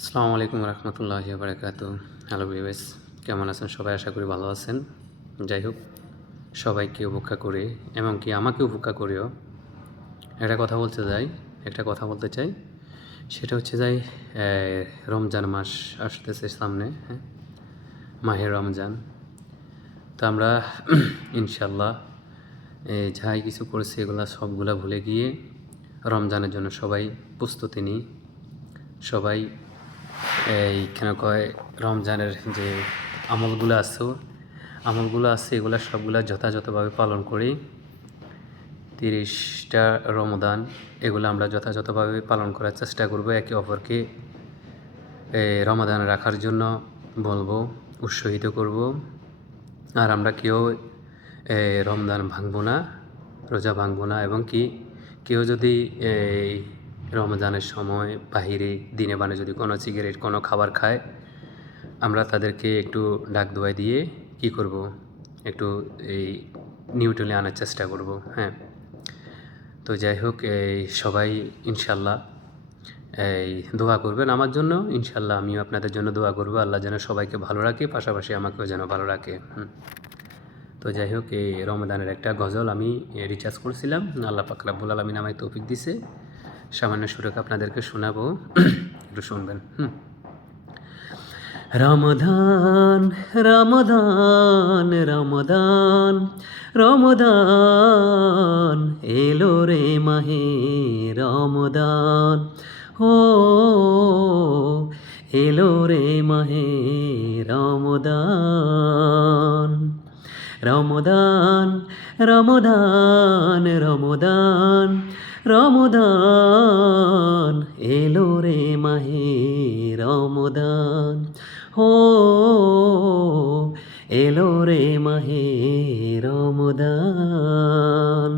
আসসালামু আলাইকুম রহমতুল্লাহি বারাকাতু। হ্যালো ভিউয়ার্স, কেমন আছেন সবাই? আশা করি ভালো আছেন। যাই হোক, সবাইকে উপেক্ষা করে এমনকি আমাকে উপেক্ষা করেও একটা কথা বলতে চাই। সেটা হচ্ছে রমজান মাস আসতেছে সামনে, হ্যাঁ, মাহে রমজান। তো আমরা ইনশাল্লাহ যাই কিছু করেছি এগুলা সবগুলা ভুলে গিয়ে রমজানের জন্য সবাই প্রস্তুতি নিই। সবাই কেন কয় রমজানের যে আমলগুলো আছে এগুলা সবগুলা যথাযথভাবে পালন করি। 30টা রমজান এগুলো আমরা যথাযথভাবে পালন করার চেষ্টা করব। একে অপরকে রমাদান রাখার জন্য বলবো, উৎসাহিত করব। আর আমরা কেউ রমজান ভাঙবো না, রোজা ভাঙবো না। এবং কি কেউ যদি এই রমজানের সময় বাহিরে দিনে বানে যদি কোনো সিগারেট কোনো খাবার খায়, আমরা তাদেরকে একটু ডাক দোয়াই দিয়ে কি করব, একটু এই নিউট্রালে আনার চেষ্টা করব। হ্যাঁ, তো যাই হোক, সবাই ইনশাল্লাহ দোয়া করবেন আমার জন্য। ইনশাল্লাহ আমিও আপনাদের জন্য দোয়া করব। আল্লাহ যেন সবাইকে ভালো রাখে, পাশাপাশি আমাকেও যেন ভালো রাখে। তো যাই হোক, এই রমজানের একটা গজল আমি রিচার্জ করছিলাম। আল্লাহ পাক রব্বুল আলামিন আমায় তৌফিক দিছে, সামান্য সুরক আপনাদেরকে শোনাবো, একটু শুনবেন। রমদান রমদান রমদান রমদান এলো রে মাহে রমদান, ও এলো রে মাহে রমদান। রমদান রমদান রমদান রমদান এলো রে মাহে রমদান, ও এলো রে মাহে রমদান।